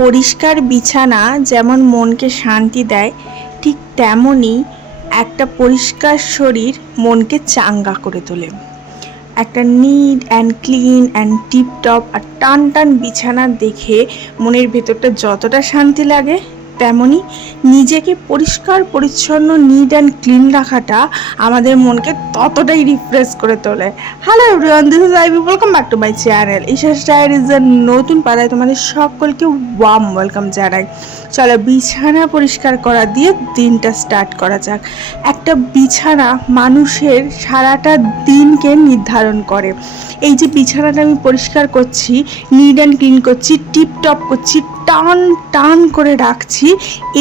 পরিষ্কার বিছানা যেমন মনকে শান্তি দেয়, ঠিক তেমনই একটা পরিষ্কার শরীর মনকে চাঙ্গা করে তোলে। একটা neat and clean and tiptop আর টান টান বিছানা দেখে মনের ভেতরটা যতটা শান্তি লাগে তেমনি নিজেকে পরিষ্কার, পরিচ্ছন্ন নিট অ্যান্ড ক্লিন রাখাটা আমাদের মনকে ততটাই রিফ্রেশ করে তোলে। Hello everyone this is I welcome back to my channel diaries এর নতুন পাড়ায় তোমাদের সকলকে ওয়াম ওয়েলকাম জানাই। চলো বিছানা পরিষ্কার করা দিয়ে দিনটা স্টার্ট করা যাক। একটা বিছানা মানুষের সারাটা দিনকে নির্ধারণ করে। এই যে বিছানাটা আমি পরিষ্কার করছি নিড অ্যান্ড ক্লিন করছি টিপ টপ করছি, টান টান করে রাখছি,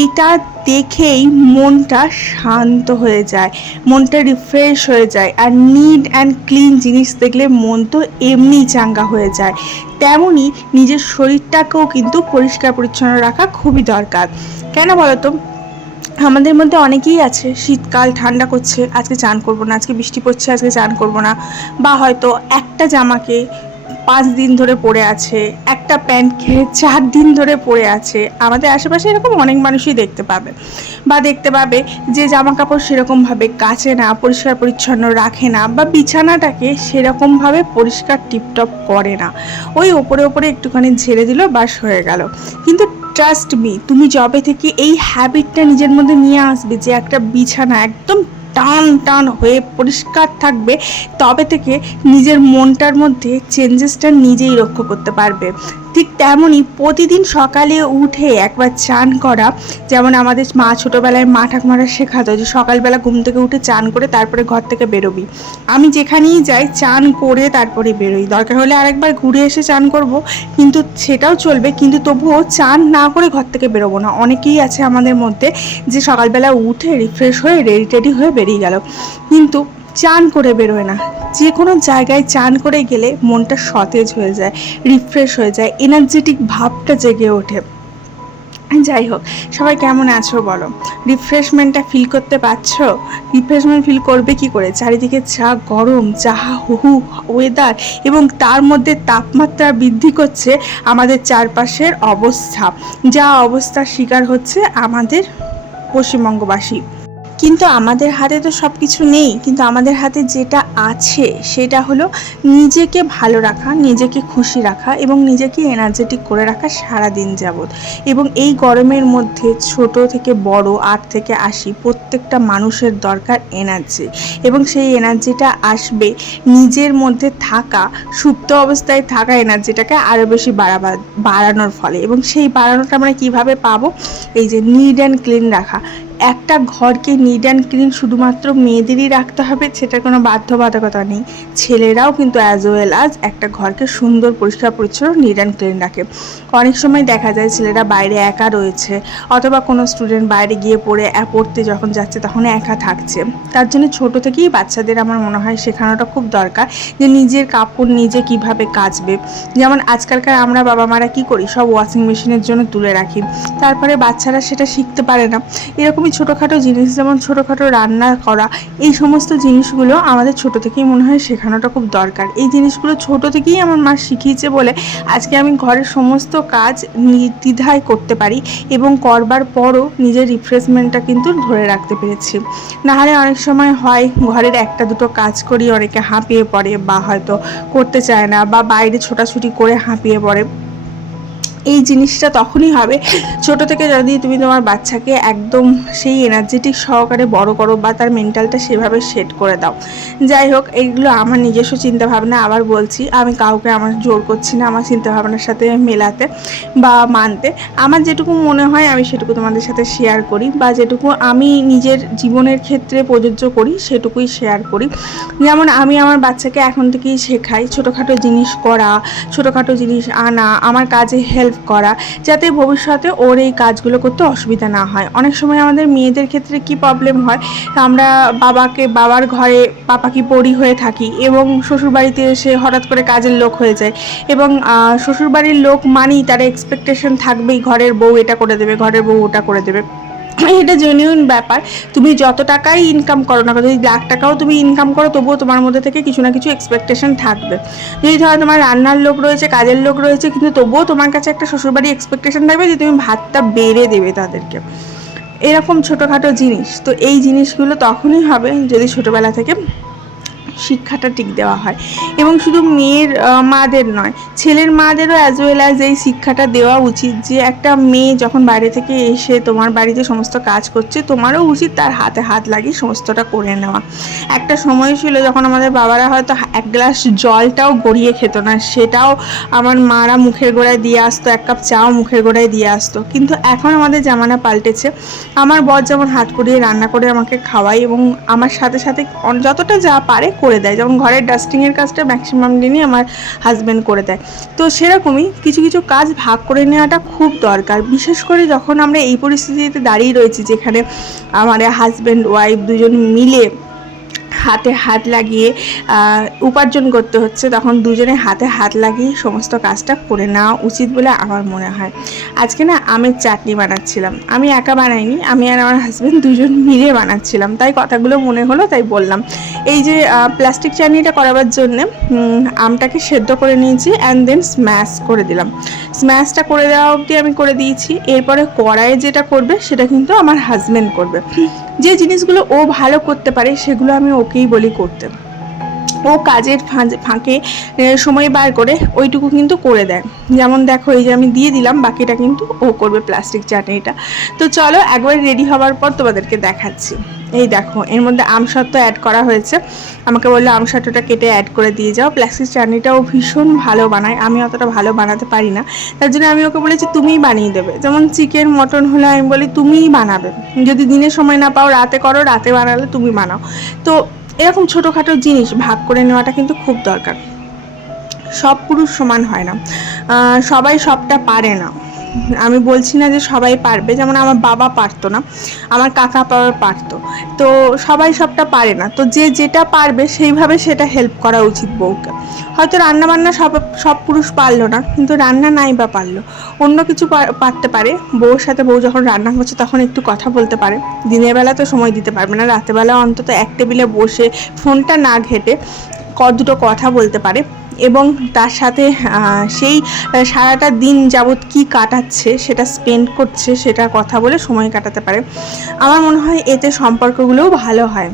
এটা দেখেই মনটা শান্ত হয়ে যায়, মনটা রিফ্রেশ হয়ে যায় আর নিড অ্যান্ড ক্লিন জিনিস দেখলে মন তো এমনি চাঙ্গা হয়ে যায়। তেমনই নিজের শরীরটাকেও কিন্তু পরিষ্কার পরিচ্ছন্ন রাখা খুবই দরকার। কেন বলো তো আমাদের মধ্যে অনেকেই আছে, শীতকাল ঠান্ডা করছে, আজকে চান করব না, আজকে বৃষ্টি পড়ছে, আজকে চান করব না, বা হয়তো একটা জামাকে পাঁচ দিন ধরে পড়ে আছে, একটা প্যান্ট খেয়ে চার দিন ধরে পড়ে আছে। আমাদের আশেপাশে এরকম অনেক মানুষই দেখতে পাবে বা দেখতে পাবে যে জামা কাপড় সেরকমভাবে কাচে না, পরিষ্কার পরিচ্ছন্ন রাখে না বা বিছানাটাকে সেরকমভাবে পরিষ্কার টিপটপ করে না। ওই ওপরে ওপরে একটুখানি ঝেড়ে দিল বাস হয়ে গেল। কিন্তু ট্রাস্ট মি তুমি জবে থেকে এই হ্যাবিটটা নিজের মধ্যে নিয়ে আসবে যে একটা বিছানা একদম টান টান হয়ে পরিষ্কার থাকবে, তবে থেকে নিজের মনটার মধ্যে চেঞ্জেসটা নিজেই লক্ষ্য করতে পারবে। ঠিক তেমনই প্রতিদিন সকালে উঠে একবার চান করা। যেমন আমাদের মা ছোটোবেলায় মা ঠাকুমারা শেখাতো যে সকালবেলা ঘুম থেকে উঠে চান করে তারপরে ঘর থেকে বেরোবি। আমি যেখানেই যাই চান করে তারপরে বেরোই। দরকার হলে আরেকবার ঘুরে এসে চান করব, কিন্তু সেটাও চলবে, কিন্তু তবুও চান না করে ঘর থেকে বেরোবো না। অনেকেই আছে আমাদের মধ্যে যে সকালবেলা উঠে রিফ্রেশ হয়ে রেডি টেডি হয়ে বেরিয়ে গেল। কিন্তু চান করে বেরোয় না। যে কোনো জায়গায় চান করে গেলে মনটা সতেজ হয়ে যায় রিফ্রেশ হয়ে যায় এনার্জেটিক ভাবটা জেগে ওঠে। যাই হোক, সবাই কেমন আছো বলো? রিফ্রেশমেন্টটা ফিল করতে পারছ? রিফ্রেশমেন্ট ফিল করবে কি করে? চারিদিকে যা গরম, যাহা হুহু ওয়েদার এবং তার মধ্যে তাপমাত্রা বৃদ্ধি করছে আমাদের চারপাশের অবস্থা। যা অবস্থার শিকার হচ্ছে আমাদের পশ্চিমবঙ্গবাসী। কিন্তু আমাদের হাতে তো সব কিছু নেই, কিন্তু আমাদের হাতে যেটা আছে সেটা হলো নিজেকে ভালো রাখা, নিজেকে খুশি রাখা এবং নিজেকে এনার্জেটিক করে রাখা সারা দিন যাবৎ। এবং এই গরমের মধ্যে ছোট থেকে বড়, আট থেকে আশি প্রত্যেকটা মানুষের দরকার এনার্জি এবং সেই এনার্জিটা আসবে নিজের মধ্যে থাকা, সুপ্ত অবস্থায় থাকা এনার্জিটাকে আরও বেশি বাড়াবা বাড়ানোর ফলে। এবং সেই বাড়ানোটা আমরা কীভাবে পাবো? এই যে নিড অ্যান্ড ক্লিন রাখা। একটা ঘরকে নিড অ্যান্ড ক্লিন শুধুমাত্র মেয়েদেরই রাখতে হবে, সেটার কোনো বাধ্যবাধকতা নেই। ছেলেরাও কিন্তু অ্যাজ ওয়েল আজ একটা ঘরকে সুন্দর, পরিষ্কার, পরিচ্ছন্ন নিড অ্যান্ড ক্লিন রাখে। অনেক সময় দেখা যায় ছেলেরা বাইরে একা রয়েছে, অথবা কোনো স্টুডেন্ট বাইরে গিয়ে পড়ে পড়তে যখন যাচ্ছে তখন একা থাকছে। তার জন্য ছোট থেকেই বাচ্চাদের আমার মনে হয় শেখানোটা খুব দরকার, যে নিজের কাপড় নিজে কীভাবে কাচবে। যেমন আজকালকার আমরা বাবা মারা কি করি? সব ওয়াশিং মেশিনের জন্য তুলে রাখি। তারপরে বাচ্চারা সেটা শিখতে পারে না। এরকমই ছোটোখাটো জিনিস, যেমন ছোটোখাটো রান্না করা, এই সমস্ত জিনিসগুলো আমাদের ছোট থেকেই মনে হয় শেখানোটা খুব দরকার। এই জিনিসগুলো ছোট থেকেই আমার মা শিখিয়েছে বলে আজকে আমি ঘরের সমস্ত কাজ নির্দ্বিধায় করতে পারি এবং করবার পরও নিজের রিফ্রেশমেন্টটা কিন্তু ধরে রাখতে পেরেছি। নাহলে অনেক সময় হয় ঘরের একটা দুটো কাজ করি, অনেকে হাঁপিয়ে পড়ে বা হয়তো করতে চায় না বা বাইরে ছোটাছুটি করে হাঁপিয়ে পড়ে। এই জিনিসটা তখনই হবে। ছোট থেকে যদি তুমি তোমার বাচ্চাকে একদম সেই এনার্জেটিক সহকারে বড় করো বা তার মেন্টালটা সেভাবে সেট করে দাও। যাই হোক, এইগুলো আমার নিজস্ব চিন্তাভাবনা। আবার বলছি, আমি কাউকে আমার জোর করছি না আমার চিন্তাভাবনার সাথে মেলাতে বা মানতে। আমার যেটুকু মনে হয় আমি সেটুকু তোমাদের সাথে শেয়ার করি বা যেটুকু আমি নিজের জীবনের ক্ষেত্রে প্রযোজ্য করি সেটুকুই শেয়ার করি। যেমন আমি আমার বাচ্চাকে এখন থেকেই শেখাই, ছোটোখাটো জিনিস করা, ছোটোখাটো জিনিস আনা, আমার কাজে হেল্প করা যাতে ভবিষ্যতে ওর এই কাজগুলো করতে অসুবিধা না হয়। অনেক সময় আমাদের মেয়েদের ক্ষেত্রে কি প্রবলেম হয়, আমরা বাবাকে, বাবার ঘরে পাপা কি পড়ি হয়ে থাকি এবং শ্বশুরবাড়িতে এসে হঠাৎ করে কাজের লোক হয়ে যায় এবং শ্বশুরবাড়ির লোক মানেই তার এক্সপেকটেশন থাকবেই, ঘরের বউ এটা করে দেবে, ঘরের বউ ওটা করে দেবে। এটা জেনুইন ব্যাপার। তুমি যত টাকাই ইনকাম করো না যদি লাখ টাকাও তুমি ইনকাম করো, তবুও তোমার মধ্যে থেকে কিছু না কিছু এক্সপেকটেশন থাকবে। যদি ধরো তোমার রান্নার লোক রয়েছে, কাজের লোক রয়েছে, কিন্তু তবুও তোমার কাছে একটা শ্বশুরবাড়ি এক্সপেকটেশন থাকবে যে তুমি ভাতটা বেড়ে দেবে তাদেরকে। এরকম ছোটোখাটো জিনিস। তো এই জিনিসগুলো তখনই হবে যদি ছোটোবেলা থেকে শিক্ষাটা ঠিক দেওয়া হয়। এবং শুধু মেয়ের মাদের নয়, ছেলের মাদেরও অ্যাজ ওয়েল অ্যাজ এই শিক্ষাটা দেওয়া উচিত যে একটা মেয়ে যখন বাইরে থেকে এসে তোমার বাড়িতে সমস্ত কাজ করছে, তোমারও উচিত তার হাতে হাত লাগিয়ে সমস্তটা করে নেওয়া। একটা সময় ছিল যখন আমাদের বাবারা হয়তো এক গ্লাস জলটাও গড়িয়ে খেত না, সেটাও আমার মারা মুখের গোড়ায় দিয়ে আসতো, এক কাপ চাও মুখের গোড়ায় দিয়ে আসতো। কিন্তু এখন আমাদের জামানা পাল্টেছে। আমার বর যেমন হাত করিয়ে রান্না করে আমাকে খাওয়াই এবং আমার সাথে সাথে যতটা যা পারে করে দেয়। যেমন ঘরের ডাস্টিংয়ের কাজটা ম্যাক্সিমাম দিনই আমার হাজব্যান্ড করে দেয়। তো সেরকমই কিছু কিছু কাজ ভাগ করে নেওয়াটা খুব দরকার। বিশেষ করে যখন আমরা এই পরিস্থিতিতে দাঁড়িয়ে রয়েছি যেখানে আমার হাজব্যান্ড ওয়াইফ দুজন মিলে হাতে হাত লাগিয়ে উপার্জন করতে হচ্ছে, তখন দুজনে হাতে হাত লাগিয়ে সমস্ত কাজটা করে নেওয়া উচিত বলে আমার মনে হয়। আজকে না আমের চাটনি বানাচ্ছিলাম। আমি একা বানাইনি, আমি আর আমার হাজব্যান্ড দুজন মিলে বানাচ্ছিলাম। তাই কথাগুলো মনে হলো, তাই বললাম। এই যে প্লাস্টিক চাটনিটা করাবার জন্যে আমটাকে সেদ্ধ করে নিয়েছি অ্যান্ড দেন স্ম্যাশ করে দিলাম। স্ম্যাশটা করে দেওয়া অবধি আমি করে দিয়েছি। এরপরে কড়াইয়ে যেটা করবে, সেটা কিন্তু আমার হাজব্যান্ড করবে। যে জিনিসগুলো ও ভালো করতে পারে, সেগুলো আমি ওকেই বলি করতে। ও কাজের ফাঁকে সময় বার করে ওইটুকু কিন্তু করে দেয়। যেমন দেখো এই যে আমি দিয়ে দিলাম, বাকিটা কিন্তু ও করবে প্লাস্টিক চাটনিটা তো চলো একবার রেডি হওয়ার পর তোমাদেরকে দেখাচ্ছি। এই দেখো, এর মধ্যে আমসত্ত্ব অ্যাড করা হয়েছে। আমাকে বলল আমসত্ত্বটা কেটে অ্যাড করে দিয়ে যাও। প্লাস্টিক চাটনিটাও ভীষণ ভালো বানায়। আমি অতটা ভালো বানাতে পারি না। তার জন্য আমি ওকে বলেছি, তুমিই বানিয়ে দেবে। যেমন চিকেন, মটন হলে আমি বলি, তুমিই বানাবে। যদি দিনে সময় না পাও, রাতে করো, রাতে বানালে তুমি বানাও। তো এরকম ছোটোখাটো জিনিস ভাগ করে নেওয়াটা কিন্তু খুব দরকার। সব পুরুষ সমান হয় না। সবাই সবটা পারে না। আমি বলছি না যে সবাই পারবে, যেমন আমার বাবা পারতো না, আমার কাকা পাওয়ার পারতো। তো সবাই সবটা পারে না। তো যে যেটা পারবে সেইভাবে সেটা হেল্প করা উচিত বউকে। হয়তো রান্না বান্না সব সব পুরুষ পারল না, কিন্তু রান্না নাই বা পারল। অন্য কিছু পার- পারতে পারে। বউর সাথে বউ যখন রান্না করছে তখন একটু কথা বলতে পারে। দিনের বেলা তো সময় দিতে পারবে না রাতেরবেলা অন্তত এক টেবিলে বসে ফোনটা না ঘেটে ক, দুটো কথা বলতে পারে। এবং তার সাথে সেই সারাটা দিন যাবৎ কি কাটাচ্ছে, সেটা স্পেন্ড করছে সেটা কথা বলে সময় কাটাতে পারে। আমার মনে হয় এতে সম্পর্কগুলোও ভালো হয়।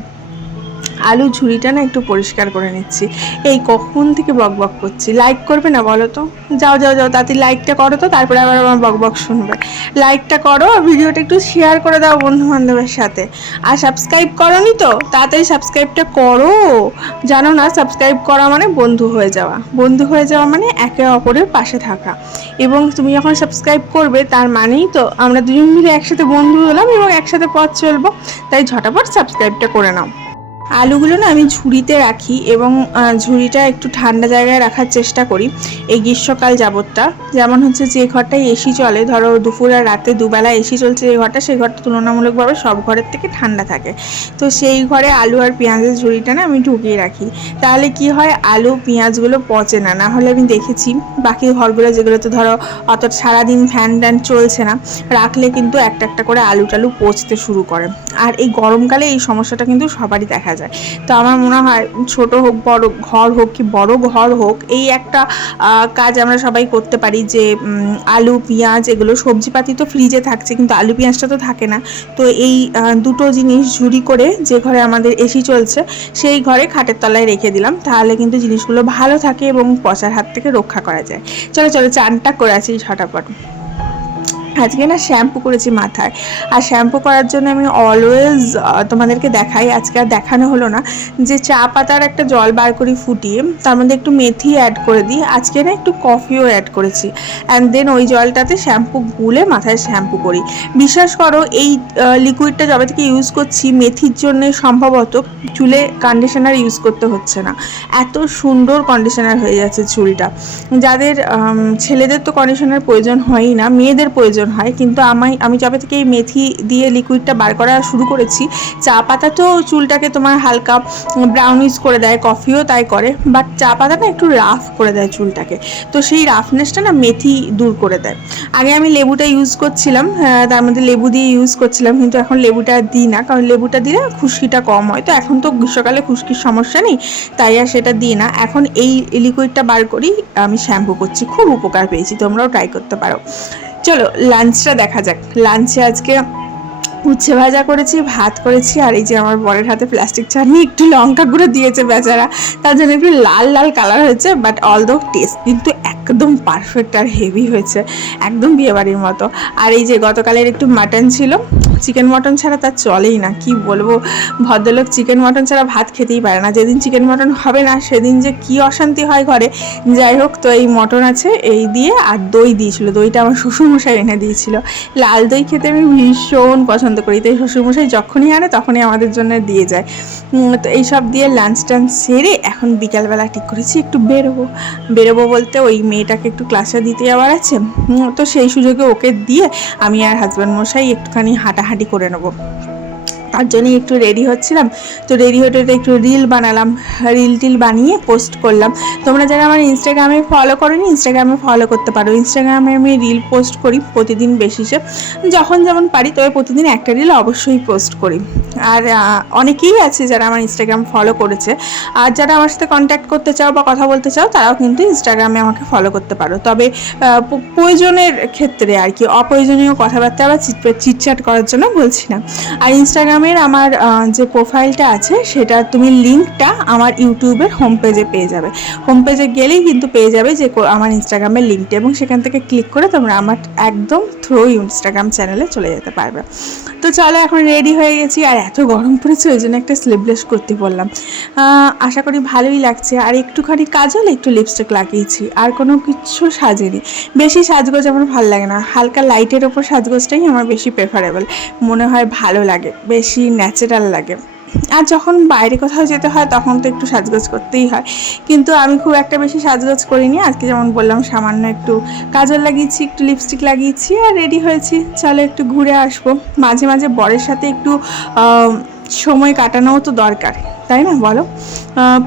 আলু ঝুড়িটা না একটু পরিষ্কার করে নিচ্ছি। এই কখন থেকে বক বক করছি? লাইক করবে না বলো তো? যাও যাও যাও তাতে লাইকটা করো তো, তারপরে আবার আমার বক বক শুনবে। লাইকটা করো আর ভিডিওটা একটু শেয়ার করে দাও বন্ধু বান্ধবের সাথে। আর সাবস্ক্রাইব করনি তো? তাড়াতাড়ি সাবস্ক্রাইবটা করো। জানো না সাবস্ক্রাইব করা মানে বন্ধু হয়ে যাওয়া। বন্ধু হয়ে যাওয়া মানে একে অপরের পাশে থাকা। এবং তুমি যখন সাবস্ক্রাইব করবে, তার মানেই তো আমরা দুজন মিলে একসাথে বন্ধু হলাম এবং একসাথে পথ চলবো। তাই ঝটাপট সাবস্ক্রাইবটা করে নাও। আলুগুলো না আমি ঝুড়িতে রাখি এবং ঝুড়িটা একটু ঠান্ডা জায়গায় রাখার চেষ্টা করি এই গ্রীষ্মকাল যাবতটা যেমন হচ্ছে যে ঘরটায় এসি চলে, ধরো দুপুর আর রাতে দুবেলা এসি চলছে যে ঘরটা, সেই ঘরটা তুলনামূলকভাবে সব ঘরের থেকে ঠান্ডা থাকে। তো সেই ঘরে আলু আর পেঁয়াজের ঝুড়িটা না আমি ঢুকিয়ে রাখি। তাহলে কি হয়, আলু, পেঁয়াজগুলো পচে না না হলে আমি দেখেছি বাকি ঘরগুলো যেগুলোতে ধরো অত সারাদিন ফ্যান ট্যান চলছে না, রাখলে কিন্তু একটা একটা করে আলু টালু পচতে শুরু করে। আর এই গরমকালে এই সমস্যাটা কিন্তু সবারই দেখা যায়। তো আমার মনে হয় ছোট হোক, বড় ঘর হোক কি বড় ঘর হোক, এই একটা কাজ আমরা সবাই করতে পারি যে আলু, পেঁয়াজ এগুলো সবজিপাতি তো ফ্রিজে থাকছে কিন্তু আলু, পেঁয়াজটা তো থাকে না। তো এই দুটো জিনিস ঝুড়ি করে যে ঘরে আমাদের এসি চলছে, সেই ঘরে খাটের তলায় রেখে দিলাম। তাহলে কিন্তু জিনিসগুলো ভালো থাকে এবং পচার হাত থেকে রক্ষা করা যায়। চলো চলো, চানটা করে আছি ঝটাপট। আজকে না শ্যাম্পু করেছি মাথায়। আর শ্যাম্পু করার জন্য আমি অলওয়েজ তোমাদেরকে দেখাই, আজকে আর দেখানো হলো না, যে চা পাতার একটা জল বার করি ফুটিয়ে, তার মধ্যে একটু মেথি অ্যাড করে দিই। আজকে না একটু কফিও অ্যাড করেছি। অ্যান্ড দেন ওই জলটাতে শ্যাম্পু গুলে মাথায় শ্যাম্পু করি। বিশ্বাস করো, এই লিকুইডটা যবে থেকে ইউজ করছি, মেথির জন্য সম্ভবত চুলে কন্ডিশনার ইউজ করতে হচ্ছে না। এত সুন্দর কন্ডিশনার হয়ে যাচ্ছে চুলটা। যাদের ছেলেদের তো কন্ডিশনার প্রয়োজন হয়ই না, মেয়েদের প্রয়োজন হয়, কিন্তু আমি আমি যবে থেকে এই মেথি দিয়ে লিকুইডটা বার করা শুরু করেছি, চা পাতা তো চুলটাকে তোমার হালকা ব্রাউনিশ করে দেয় কফিও তাই করে বাট চা পাতাটা একটু রাফ করে দেয় চুলটাকে। তো সেই রাফনেসটা না মেথি দূর করে দেয়। আগে আমি লেবুটা ইউজ করছিলাম তার মধ্যে লেবু দিয়ে ইউজ করছিলাম, কিন্তু এখন লেবুটা দিই না, কারণ লেবুটা দিলে খুশকিটা কম হয়। তো এখন তো গ্রীষ্মকালে খুশকির সমস্যা নেই, তাই আর সেটা দিই না। এখন এই লিকুইডটা বার করি, আমি শ্যাম্পু করছি, খুব উপকার পেয়েছি, তোমরাও ট্রাই করতে পারো। চলো লাঞ্চটা দেখা যাক। লাঞ্চে আজকে উচ্ছে ভাজা করেছি, ভাত করেছি, আর এই যে আমার বরের হাতে প্লাস্টিক চাটনি, একটু লঙ্কা গুঁড়ো দিয়েছে বেচারা। তার জন্য একটু লাল লাল কালার হয়েছে বাট অল দ্য টেস্ট কিন্তু একদম পারফেক্ট আর হেভি হয়েছে, একদম বিয়েবাড়ির মতো। আর এই যে গতকালের একটু মাটন ছিল চিকেন মটন ছাড়া তার চলেই না। কি বলব? ভদ্রলোক চিকেন মটন ছাড়া ভাত খেতেই পারে না। যেদিন চিকেন মটন হবে না, সেদিন যে কি অশান্তি হয় ঘরে। যাই হোক, তো এই মটন আছে, এই দিয়ে আর দই দিয়েছিল। দইটা আমার শ্বশুরমশাই এনে দিয়েছিল। লাল দই খেতে আমি ভীষণ পছন্দ করি। তো এই শ্বশুরমশাই যখনই আনে, তখনই আমাদের জন্য দিয়ে যায়। তো এইসব দিয়ে লাঞ্চ টাঞ্চ সেরে এখন বিকালবেলা ঠিক করেছি, একটু বেরোবো। বেরোবো বলতে ওই মেয়েটাকে একটু ক্লাসে দিতে যাওয়ার আছে। তো সেই সুযোগে ওকে দিয়ে আমি আর হাজব্যান্ড মশাই একটুখানি হাঁটাহাঁটি করে নেব। তার জন্যই একটু রেডি হচ্ছিলাম। তো রেডি হতে হতে একটু রিল বানালাম রিল টিল বানিয়ে পোস্ট করলাম। তোমরা যারা আমার ইনস্টাগ্রামে ফলো করোনি ইনস্টাগ্রামে ফলো করতে পারো। ইনস্টাগ্রামে আমি রিল পোস্ট করি প্রতিদিন বেশিসে যখন যেমন পারি তবে প্রতিদিন একটা রিল অবশ্যই পোস্ট করি। আর অনেকেই আছে যারা আমার ইনস্টাগ্রাম ফলো করেছে। আর যারা আমার সাথে কন্ট্যাক্ট করতে চাও বা কথা বলতে চাও, তারাও কিন্তু ইনস্টাগ্রামে আমাকে ফলো করতে পারো। তবে প্রয়োজনের ক্ষেত্রে আর কি, অপ্রয়োজনীয় কথাবার্তা বা চিট- চিটচ্যাট করার জন্য বলছি না। আর ইনস্টাগ্রামের আমার যে প্রোফাইলটা আছে, সেটা তুমি লিঙ্কটা আমার ইউটিউবের হোম পেজে পেয়ে যাবে। হোম পেজে গেলেই কিন্তু পেয়ে যাবে যে আমার ইনস্টাগ্রামের লিঙ্কটা এবং সেখান থেকে ক্লিক করে তোমরা আমার একদম থ্রু ইনস্টাগ্রাম চ্যানেলে চলে যেতে পারবে। তো চলো এখন রেডি হয়ে গেছি। আর এত গরম পড়েছে, ওই জন্য একটা স্লিভলেস করতে বললাম আশা করি ভালোই লাগছে। আর একটুখানি কাজল, একটু লিপস্টিক লাগিয়েছি। আর কোনো কিছু সাজেনি। বেশি সাজগোজ আমার ভালো লাগে না। হালকা লাইটের ওপর সাজগোজটাই আমার বেশি প্রেফারেবল মনে হয় ভালো লাগে। বেশি ন্যাচারাল লাগে। আর যখন বাইরে কোথাও যেতে হয়, তখন তো একটু সাজগোজ করতেই হয়। কিন্তু আমি খুব একটা বেশি সাজগোজ করিনি। আজকে যেমন বললাম, সামান্য একটু কাজল লাগিয়েছি, একটু লিপস্টিক লাগিয়েছি আর রেডি হয়েছি। চলো একটু ঘুরে আসব। মাঝে মাঝে বরের সাথে একটু সময় কাটানোও তো দরকার, তাই না? বলো।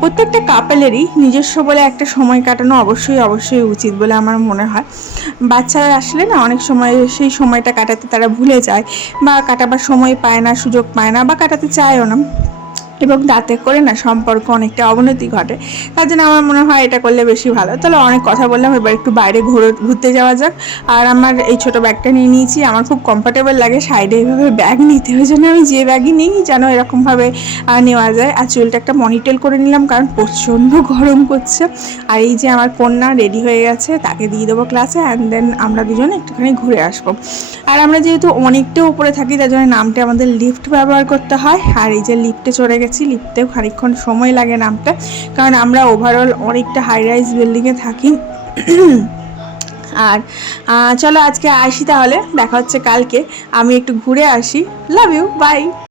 প্রত্যেকটা কাপেলেরই নিজস্ব বলে একটা সময় কাটানো অবশ্যই অবশ্যই উচিত বলে আমার মনে হয়। বাচ্চারা আসলে না, অনেক সময় সেই সময়টা কাটাতে তারা ভুলে যায় বা কাটাবার সময় পায় না, সুযোগ পায় না বা কাটাতে চায়ও না। এবং তাতে করে না সম্পর্ক অনেকটা অবনতি ঘটে। তার জন্য আমার মনে হয় এটা করলে বেশি ভালো। তাহলে অনেক কথা বললাম, এবার একটু বাইরে ঘুরে, ঘুরতে যাওয়া যাক। আর আমার এই ছোট ব্যাগটা নিয়ে নিয়েছি, আমার খুব কমফোর্টেবল লাগে সাইডে এইভাবে ব্যাগ নিতে। ওই জন্য আমি যে ব্যাগই নিই যেন এরকমভাবে নেওয়া যায়। আর চুলটা একটা মনিটেল করে নিলাম, কারণ প্রচণ্ড গরম করছে। আর এই যে আমার কন্যা রেডি হয়ে গেছে, তাকে দিয়ে দেবো ক্লাসে অ্যান্ড দেন আমরা দুজনে একটুখানি ঘুরে আসব। আর আমরা যেহেতু অনেকটা উপরে থাকি, তার জন্য নামটা আমাদের লিফট ব্যবহার করতে হয়। আর এই যে লিফটে চড়ে গেছি লিফটেও খানিকক্ষণ সময় লাগে নামতে। কারণ আমরা ওভারঅল অনেকটা হাই রাইজ বিল্ডিংয়ে থাকি। আর চলো আজকে আসি তাহলে, দেখা হচ্ছে কালকে। আমি একটু ঘুরে আসি। Love you by